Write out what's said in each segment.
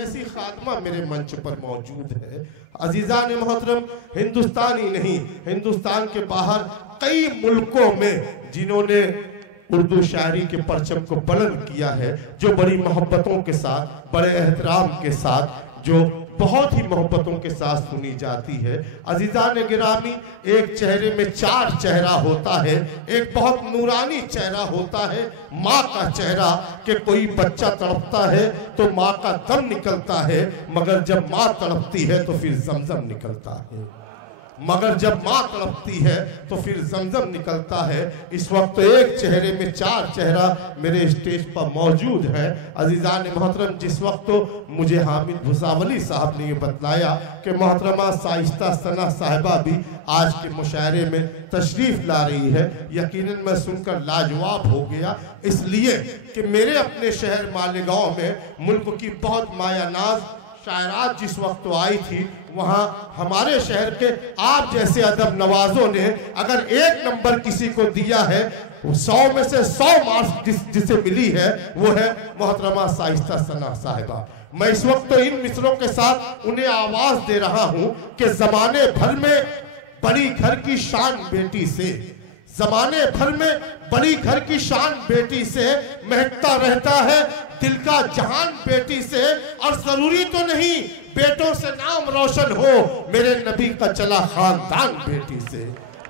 ऐसी खात्मा मेरे मंच पर मौजूद है। अजीजान मोहतरम, हिंदुस्तान ही नहीं, हिंदुस्तान के बाहर कई मुल्कों में जिन्होंने उर्दू शायरी के परचम को बुलंद किया है, जो बड़ी मोहब्बतों के साथ, बड़े एहतराम के साथ, जो बहुत ही मोहब्बतों के साथ सुनी जाती है। अजीजान गिरामी, एक चेहरे में चार चेहरा होता है। एक बहुत नूरानी चेहरा होता है, माँ का चेहरा, कि कोई बच्चा तड़पता है तो माँ का दम निकलता है, मगर जब माँ तड़पती है तो फिर जमजम निकलता है। मगर जब माँ तड़पती है तो फिर जमजम निकलता है। इस वक्त तो एक चेहरे में चार चेहरा मेरे स्टेज पर मौजूद है। अजीजान मोहतरम, जिस वक्त तो मुझे हामिद भुसावली साहब ने ये बतलाया कि मोहतरमा शाइस्ता सना साहिबा भी आज के मुशायरे में तशरीफ ला रही है, यकीनन मैं सुनकर लाजवाब हो गया। इसलिए कि मेरे अपने शहर मालेगांव में मुल्क की बहुत मायानाज शायरात जिस वक्त तो आई थी, वहाँ हमारे शहर के आप जैसे अदब नवाजों ने अगर एक नंबर किसी को दिया है, 100 में से 100 मार्क्स जिसे मिली है, वो है मोहतरमा शाइस्ता सना साहिबा। मैं इस वक्त तो इन मिसरों के साथ उन्हें आवाज दे रहा हूँ कि जमाने भर में बड़ी घर की शान बेटी से, जमाने भर में बड़ी घर की शान बेटी से, महकता रहता है दिल का जहान बेटी से। और जरूरी तो नहीं बेटों से नाम रोशन हो, मेरे नबी का चला खानदान बेटी से,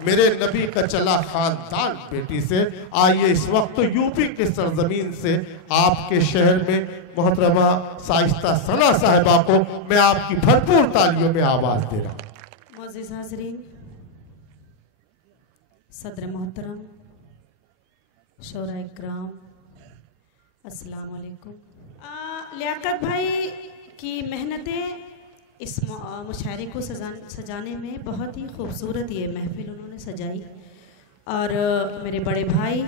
मेरे नबी का चला खानदान बेटी से। आइए इस वक्त तो यूपी के सरजमीन से आपके शहर में मोहतरमा शाइस्ता सना साहिबा को मैं आपकी भरपूर तालियों में आवाज दे रहा हूँ। मोअज़्ज़िज़ हाज़रीन, सदर मोहतरम, शोरा इकराम, अस्सलाम वालेकुम। लियाकत भाई की मेहनतें इस मुशायरे को सजाने में बहुत ही खूबसूरत ये महफिल उन्होंने सजाई, और मेरे बड़े भाई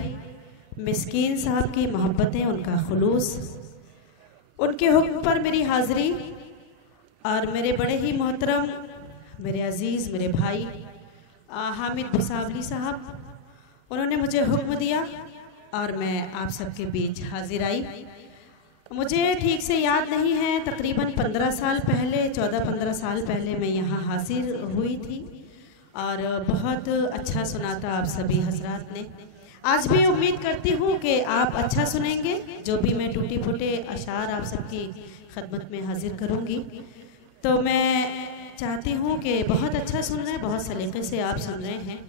मिस्कीन साहब की मोहब्बतें, उनका खुलूस, उनके हुक्म पर मेरी हाज़िरी, और मेरे बड़े ही मोहतरम, मेरे अजीज़, मेरे भाई हामिद भुसावली साहब, उन्होंने मुझे हुक्म दिया और मैं आप सबके बीच हाजिर आई। मुझे ठीक से याद नहीं है, तकरीबन 15 साल पहले, 14-15 साल पहले मैं यहाँ हाजिर हुई थी, और बहुत अच्छा सुना था आप सभी हजरात ने। आज भी उम्मीद करती हूँ कि आप अच्छा सुनेंगे। जो भी मैं टूटे फूटे अशार आप सबकी खदमत में हाजिर करूँगी, तो मैं चाहती हूँ कि बहुत अच्छा सुन रहे हैं, बहुत सलीके से आप सुन रहे हैं।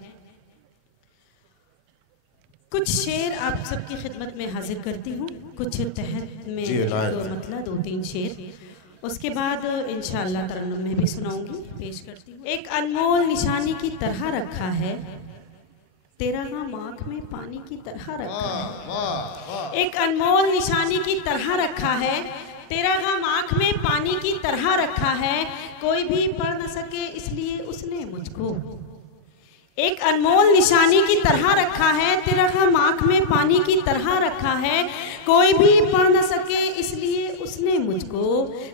कुछ शेर आप सबकी खिदमत में हाजिर करती हूँ, कुछ तहत में मतलब 2-3 शेर, उसके बाद इंशाअल्लाह तरन्नुम में भी सुनाऊंगी, पेश करती हूँ। एक अनमोल निशानी की तरह रखा है, तेरा नाम आँख में पानी की तरह रखा है। एक अनमोल निशानी की तरह रखा है, तेरा गम आँख में पानी की तरह रखा है, कोई भी पढ़ न सके इसलिए उसने मुझको। एक अनमोल निशानी की तरह रखा है, तेरा गम आँख में पानी की तरह रखा है, कोई भी पढ़ न सके इसलिए उसने मुझको,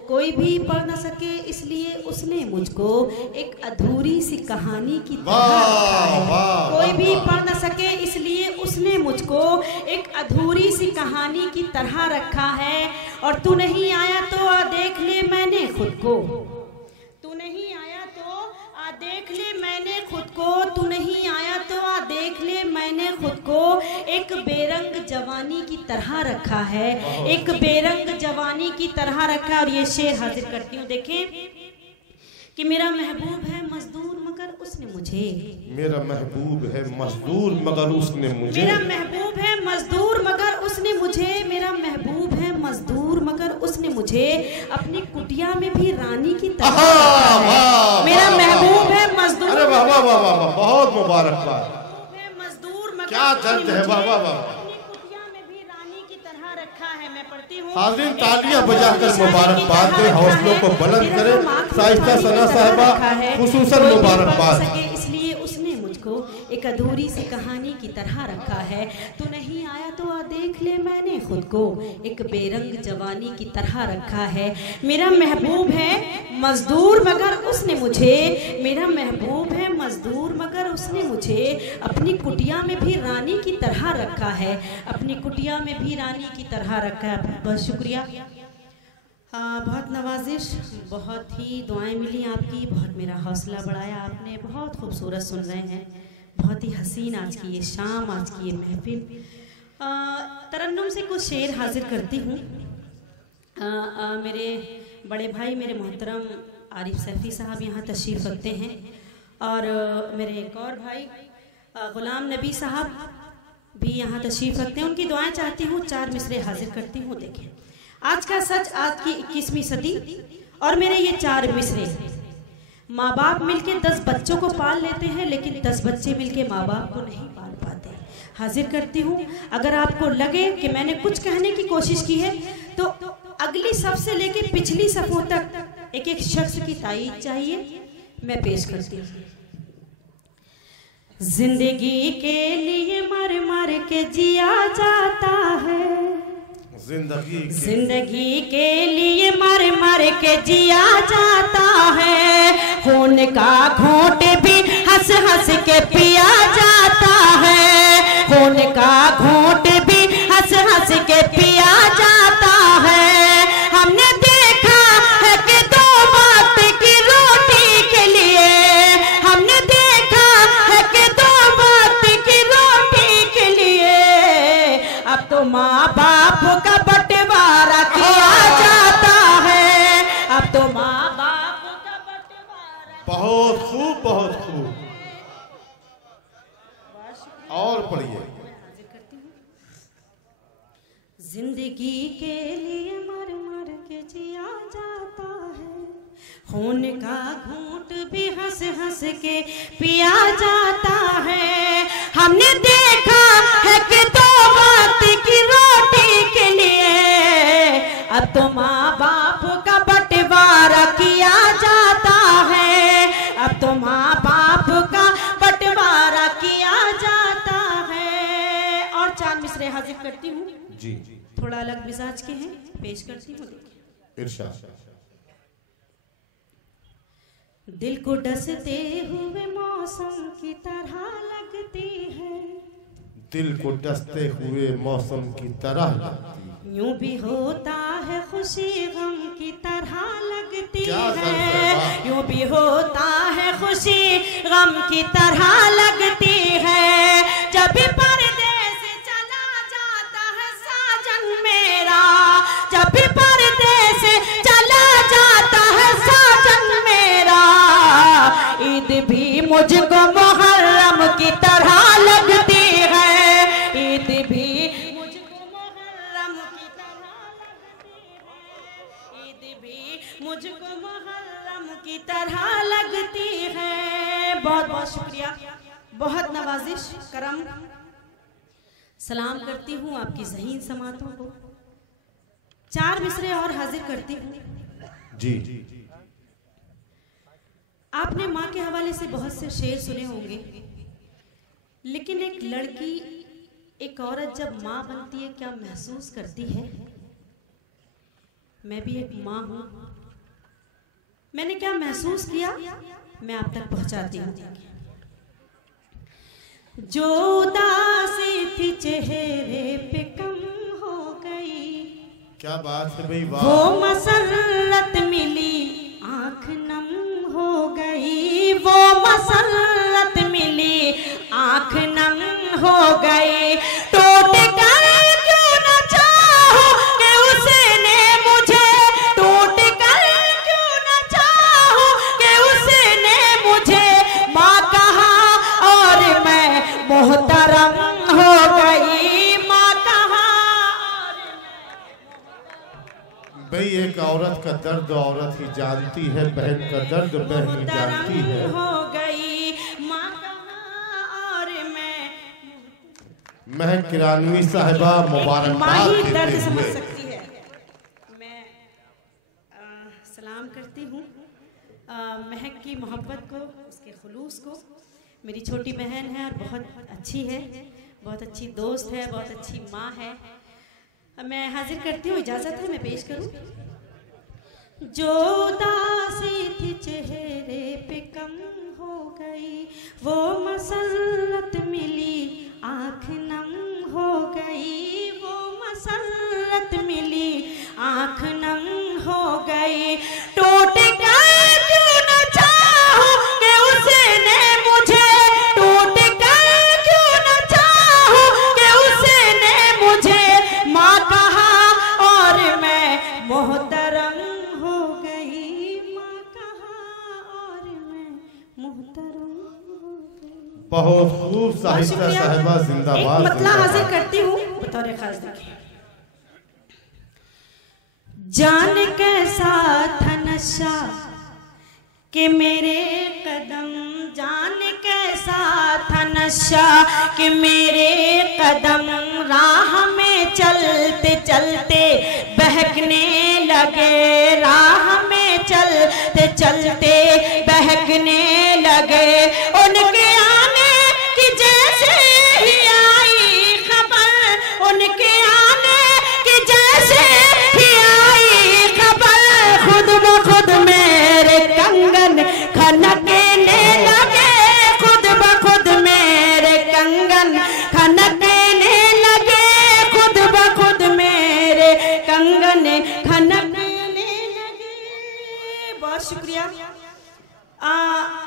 कोई भी पढ़ न सके इसलिए उसने मुझको एक अधूरी सी कहानी की तरह रखा है। कोई भी पढ़ न सके इसलिए उसने मुझको एक अधूरी सी कहानी की तरह रखा है। और तू नहीं आया तो आ देख ले मैंने खुद को, तू नहीं आया तो आ देख ले मैंने खुद को, तू नहीं आया तो आ देख ले मैंने खुद को एक बेरंग जवानी की तरह रखा है, एक बेरंग जवानी की तरह रखा है। और ये शेर हाजिर करती हूँ, देखें कि मेरा महबूब है मजदूर मगर उसने मुझे, मेरा महबूब है मजदूर मगर उसने मुझे, मेरा महबूब है मजदूर मगर उसने मुझे, मेरा महबूब है मजदूर मगर उसने मुझे अपनी कुटिया में भी रानी की तरह रखा है। मेरा महबूब है मजदूर, अरे वाह वाह वाह वाह, बहुत मुबारकबाद, मजदूर मगर क्या दर्द है, वाह वाह वाह। हाज़िर तालियां बजाकर मुबारकबाद दें, हौसलों को बुलंद करें। शाइस्ता सना साहिबा खुसूसन मुबारकबाद। इसलिए उसने मुझको को एक अधूरी सी कहानी की तरह रखा है। तू नहीं आया तो आ देख ले मैंने खुद को एक बेरंग जवानी की तरह रखा है। मेरा महबूब है मजदूर मगर उसने मुझे, मेरा महबूब है मजदूर मगर उसने मुझे अपनी कुटिया में भी रानी की तरह रखा है, अपनी कुटिया में भी रानी की तरह रखा है। बहुत शुक्रिया, बहुत नवाजिश, बहुत ही दुआएं मिली आपकी, बहुत मेरा हौसला बढ़ाया आपने। बहुत खूबसूरत सुन रहे हैं, बहुत ही हसीन आज की ये शाम, आज की ये महफिल। तरन्नुम से कुछ शेर हाजिर करती हूँ। मेरे बड़े भाई मेरे मोहतरम आरिफ सैफी साहब यहाँ तशरीफ़ रखते हैं और मेरे एक और भाई गुलाम नबी साहब भी यहाँ तशरीफ़ रखते हैं। उनकी दुआएं चाहती हूँ, 4 मिसरे हाजिर करती हूँ। देखें आज का सच, आज की 21वीं सदी और मेरे ये 4 मिसरे। माँ बाप मिलके 10 बच्चों को पाल लेते हैं लेकिन 10 बच्चे मिलके माँ बाप को नहीं पाल पाते। हाजिर करती हूँ। अगर आपको लगे कि मैंने कुछ कहने की कोशिश की है तो अगली सफ से लेके पिछली सफों तक एक एक शख्स की ताईद चाहिए, मैं पेश करती हूँ। जिंदगी के लिए मर मर के जिया जाता है, जिंदगी के लिए मर मर के जिया जाता है, खून का घोंट भी हंस हंस के पिया जाता है, खून का घोंट भी हंस हंस के पिया जाता है। हमने देखा है कि 2 वक्त की रोटी के लिए, हमने देखा है कि 2 वक्त की रोटी के लिए अब तो माँ बाप का बंटवारा किया जाता है, अब तो माँ बाप का बंटवारा। बहुत खूब, बहुत खूब, और पढ़िए। जिंदगी के लिए मर मर के जिया जाता है, खून का घूंट भी हंस हंस के पिया जाता है। हमने देखा है कि 2 वक्त की रोटी के लिए अब तो माँ बाप का बंटवारा किया जाता है, अब तो माँ बाप का बंटवारा किया जाता है। और 4 मिसरे हाजिर करती हूँ जी, थोड़ा अलग मिजाज के हैं, पेश करती हूँ। इरशाद। दिल को डसते हुए मौसम की तरह लगती है, दिल को डसते हुए मौसम की तरह लगती, यूं भी होता है खुशी गम की तरह लगती है, यूं भी होता है खुशी गम की तरह लगती है। जब भी परदेस चला जाता है साजन मेरा, जब भी परदेस चला जाता है साजन मेरा, ईद भी मुझको मुहर्रम की तरह लगती है, ईद भी मुझको मुहर्रम की तरह लगती है, ईद भी मुझको मुहर्रम की तरह लगती है। बहुत बहुत शुक्रिया, बहुत नवाजिश, करम। सलाम करती हूँ आपकी ज़हीन समातों को। 4 मिसरे और हाजिर करती हूँ जी। आपने माँ के हवाले से बहुत से शेर सुने होंगे, लेकिन एक लड़की, एक औरत जब माँ बनती है क्या महसूस करती है? मैं भी एक माँ हूँ, मैंने क्या महसूस किया मैं आप तक पहुँचाती हूँ। जो उदासी थी चेहरे पे कम हो गई, क्या बात है भाई, वाह। वो मसरत मिली आँख नम हो गई, वो मसरत मिली आँख नम हो गई। टूट कर क्यों न चाहो कि उसने मुझे, टूट कर क्यों न चाहो कि उसने मुझे माँ कहा और मैं मोहतरम हो गई, माँ कहा और भाई। एक औरत का दर्द औरत ही जानती है, बहन का दर्द बहन ही जानती है। हो गई माँ कहा और मैं, महक किरानवी साहिबा मुबारकबाद ही दर्द देते समझ हुए सकती है। मैं सलाम करती हूँ महक की मोहब्बत को, उसके खुलूस को। मेरी छोटी बहन है और बहुत अच्छी है, बहुत अच्छी दोस्त है, बहुत अच्छी माँ है। मैं हाजिर करती हूँ, इजाज़त है मैं पेश करूँ। जो उदासी थी चेहरे पे कम हो गई, वो मसल्लत मिली आँख नम हो गई, वो मसल्लत मिली आँख नम हो गई। टूट कर क्यों न चाहूं कि उसने मुझे, टूट कर क्यों न चाहूं कि उसने मुझे माँ कहा और मैं मोहतरम हो गई, माँ कहा और मैं मोहतरम हो गई। बहुत खूब साहित्य साहिबा, जिंदाबाद। एक मतला हाजिर करती हूँ बतौर खास। देखिए, जान कैसा था नशा कि मेरे कदम, जान कैसा था नशा कि मेरे कदम राह में चलते चलते बहकने लगे, राह में चलते चलते बहकने लगे। उनके आने की जैसे ही आई खबर, उनके आने की जैसे ही आई खबर, खुद ब खुद मेरे कंगन खनकने लगे, खुद ब खुद मेरे कंगन खनकने लगे, खुद ब खुद मेरे कंगन खनकने लगे। बहुत शुक्रिया।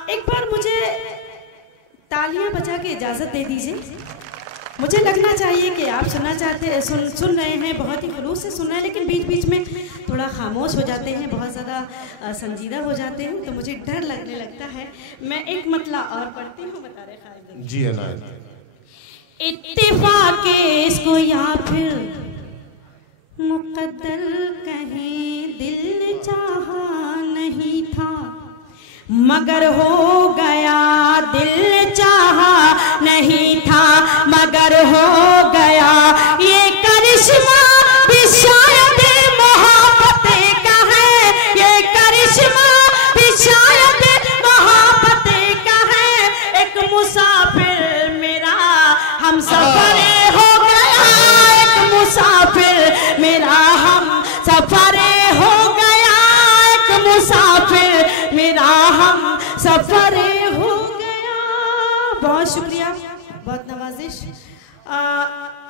एक बार मुझे तालियां बजा के इजाज़त दे दीजिए। मुझे लगना चाहिए कि आप सुनना चाहते सुन रहे हैं, बहुत ही खुलूस से सुन रहे हैं, लेकिन बीच बीच में थोड़ा खामोश हो जाते हैं, बहुत ज़्यादा संजीदा हो जाते हैं, तो मुझे डर लगने लगता है। मैं एक मतला और पढ़ती हूँ, बता रहे खालिद जी है ना। इत्तेफाक इसको या फिर मुकद्दर कहें, दिल ने चाहा नहीं था मगर हो गया, दिल चाहा नहीं था मगर हो गया। ये करिश्मा भी शायद मोहब्बत का है, ये करिश्मा भी शायद मोहब्बत का है। एक मुसाफिर मेरा हम सफर हो गया, एक मुसाफिर मेरा हम सफर हो गया, एक मुसाफिर मेरा हम सफर हो गया। बहुत शुक्रिया, बहुत नवाजिश।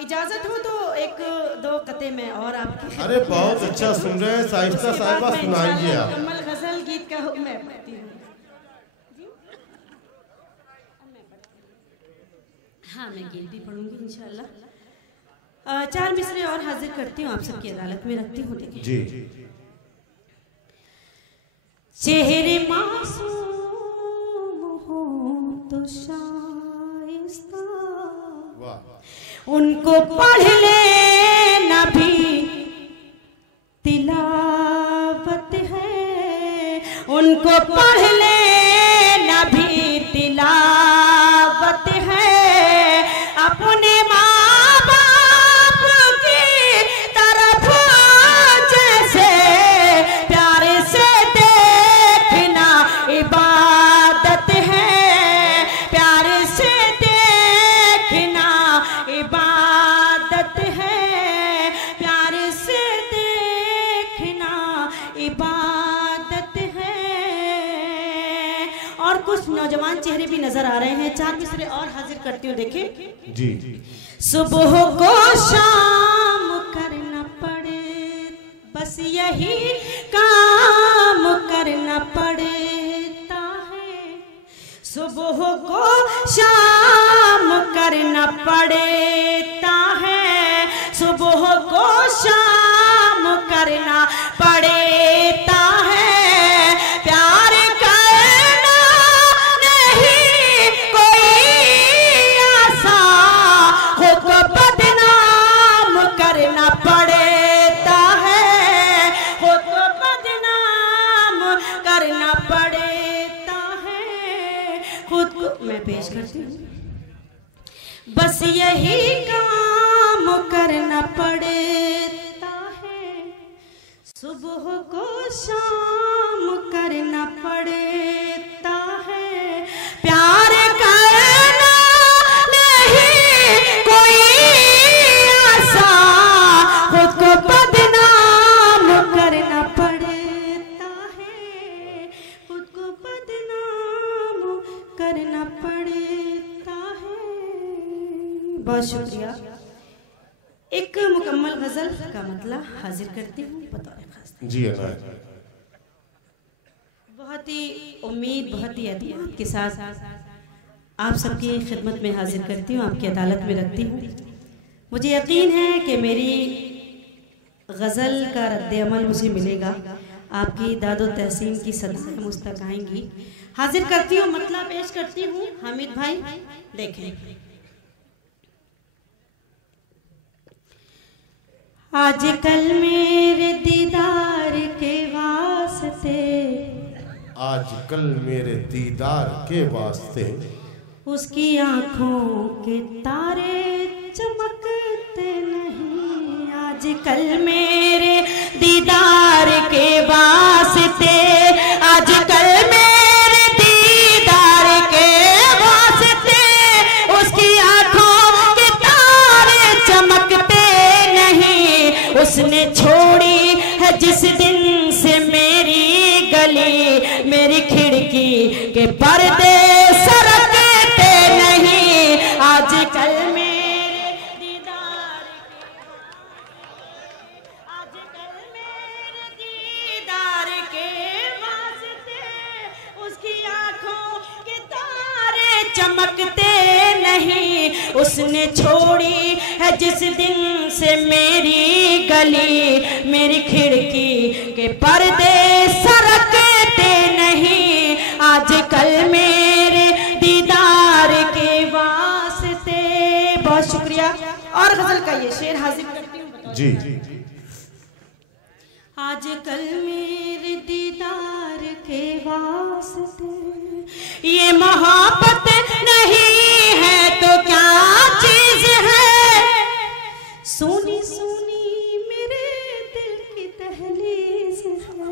इजाजत हो तो एक दो कते में और आपकी। अरे बहुत अच्छा सुन रहे हैं, साहित्य साहिबा सुनाइए आप। कमल गजल गीत का मैं पढ़ती हूँ। हाँ, मैं गीत भी पढ़ूंगी इंशाल्लाह। 4 मिसरे और हाजिर करती हूँ, आप सबकी अदालत में रखती हूँ। देखिए जी। चेहरे मासूम हो तो शाइस्ता, उनको पढ़ लेना भी तिलावत है, उनको पढ़ लेना भी तिलावत है। अपने माँ बाप की तरफ जैसे प्यार से देखना इबादत है, प्यार से देखना इबादत है, प्यार से देखना इबादत है। और कुछ नौजवान चेहरे भी नजर आ रहे हैं, 4 मिसरे और हाजिर करती हूँ। देखिए जी। सुबह को शाम करना पड़े, बस यही काम करना पड़ता है। सुबह को शाम करना पड़ता है, सुबह को शाम करना पड़ता है। प्यार करना नहीं कोई आसा, खुद को बदनाम करना पड़ता है, खुद को बदनाम करना पड़ता है, खुद को। मैं पेश करती हूँ। बस यही काम करना पड़ता है, सुबह को शाम करना पड़ता है। प्यार कर बहुत शुक्रिया। एक मुकम्मल गजल का मतलब हाजिर करती हूँ बतौर खास। जी बहुत ही उम्मीद, बहुत ही एतमाद के साथ आप सबकी खिदमत में हाजिर करती हूँ, आपकी अदालत में रखती हूँ। मुझे यकीन है कि मेरी गज़ल का रद्द-ए-अमल मुझे मिलेगा, आपकी दादो तहसीन की सदाएं मुझ तक आएंगी। हाजिर करती हूँ, मतलब पेश करती हूँ। हामिद भाई देखें। आजकल मेरे दीदार के वास्ते, आजकल मेरे दीदार के वास्ते, उसकी आंखों के तारे चमकते नहीं। आजकल मेरे दीदार के वास्ते, आजकल मेरे दीदार के वास्ते, उसकी आंखों के तारे चमकते नहीं। उसने छोड़ी है जिस दिन से मेरी गली, मेरी खिड़की के पर्दे सरकते नहीं। आजकल मेरे दीदार, आजकल मेरे दीदार के वास्ते, उसकी आंखों के तारे चमकते नहीं। उसने छोड़ी है जिस दिन से मेरी गली, मेरी खिड़की के पर्दे सरकते नहीं। आजकल मेरे दीदार के वास्ते। बहुत शुक्रिया। और गजल का ये शेर हाजिर करती हूँ जी। आजकल मेरे दीदार के वास्ते, ये मोहब्बत नहीं है तो क्या चीज है। सोनी सोनी मेरे दिल की दहलीज है,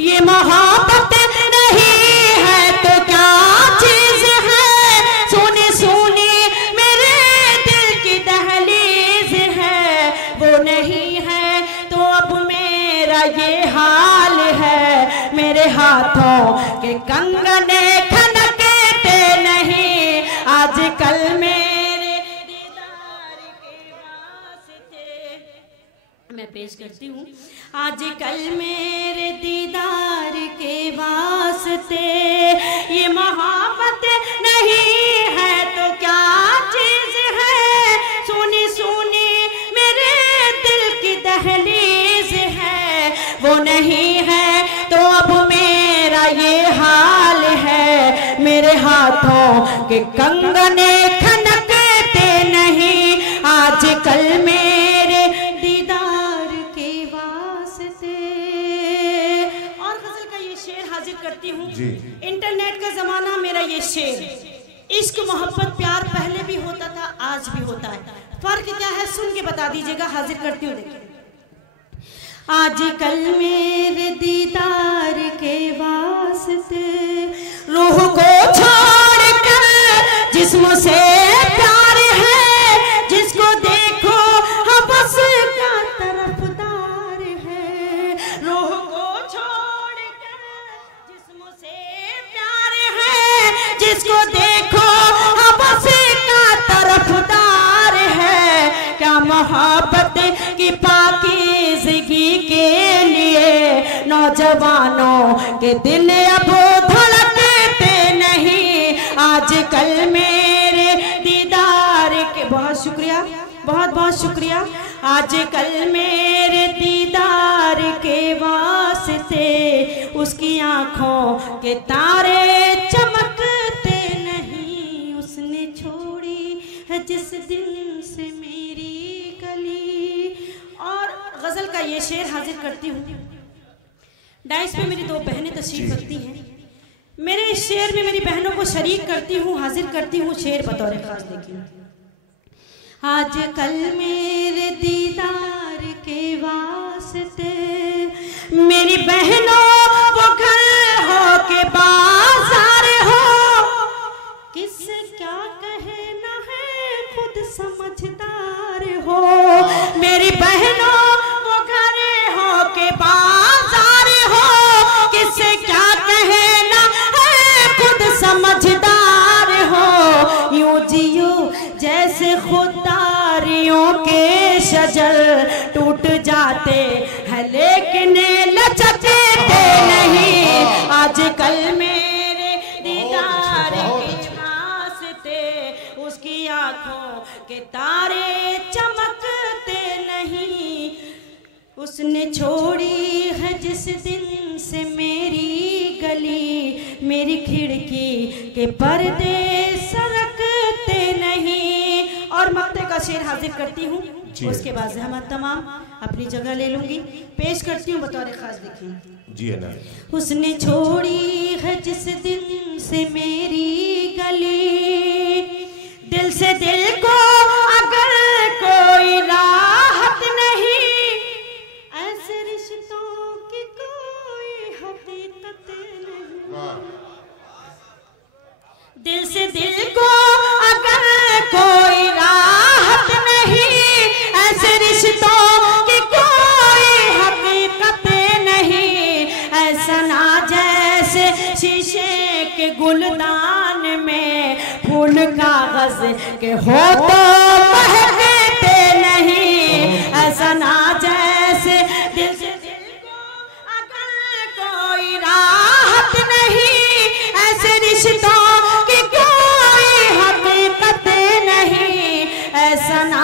ये मोहब्बत नहीं है तो क्या चीज है। सोनी सोनी मेरे दिल की दहलीज है, वो नहीं है तो अब मेरा ये हाल है। मेरे हाथों के कंगने खनकते नहीं। आजकल मेरे दीदार के वास्ते, मैं पेश करती हूँ। आजकल मेरे दीदार के वास्ते, ये मोहब्बत नहीं है तो क्या चीज है। सुनी सुनी मेरे दिल की दहलीज है, वो नहीं है तो अब मेरा ये हाल है। मेरे हाथों के कंगने खनकते नहीं। आजकल मेरे दीदार के वास्ते। और गजल का ये शेर हाजिर करती हूँ। इंटरनेट का जमाना, मेरा ये शेर, इश्क मोहब्बत प्यार पहले भी होता था, आज भी होता है। फर्क क्या है सुन के बता दीजिएगा। हाजिर करती हूँ, देखिए। आजकल मेरे दीदार के वास्ते, रूह को छोड़कर जिस्म से प्यार है। जिसको देखो हवस का तरफदार है। रूह को छोड़कर जिस्म से प्यार है। जिसको देखो हवस का तरफदार है। क्या मोहब्बत की पाकीज़गी के लिए नौजवानों के दिल अब धड़कते नहीं। आजकल मेरे दीदार के, बहुत शुक्रिया, बहुत बहुत शुक्रिया। आजकल मेरे दीदार के वास्ते, उसकी आंखों के तारे चमकते नहीं। उसने छोड़ी है जिस दिन से मेरी गली। और गजल का ये शेर हाजिर करती हूँ। डाइस पे मेरी दो बहनें तशरीफ रखती हैं। मेरे इस शेर में मेरी बहनों को शरीक करती हूँ, हाजिर करती हूँ। शेर बतौर खास देखिए। आजकल मेरे दीदार के वास्ते, मेरी बहनों वो घर हो के बाजार हो। किससे क्या कहना है खुद समझदार हो। मेरी बहनों वो घर हो के बाजार हो। किससे क्या कहना है खुद समझदार हो। यूं जियो जैसे खुद जिस दिन से मेरी गली मेरी खिड़की के पर्दे सरकते नहीं। और मक्ते का शेर हाजिर करती हूँ, उसके बाद हम तमाम अपनी जगह ले लूंगी। पेश करती हूँ बतौर खास, देखें जी है ना। उसने छोड़ी है जिस दिन से मेरी गली, दिल से दिल को अगर कोई राहत नहीं, ऐसे रिश्तों की कोई हकीकत नहीं। दिल से दिल को अगर कोई राहत नहीं, ऐसे रिश्तों की कोई हकीकत नहीं। ऐसा ना जैसे शीशे के गुलदान में फूल कागज के हो तो महकते नहीं। ऐसा ना जैसे दिल से दिल को अगर कोई राहत नहीं, ऐसे रिश्तों की कोई हकीकत नहीं। ऐसा ना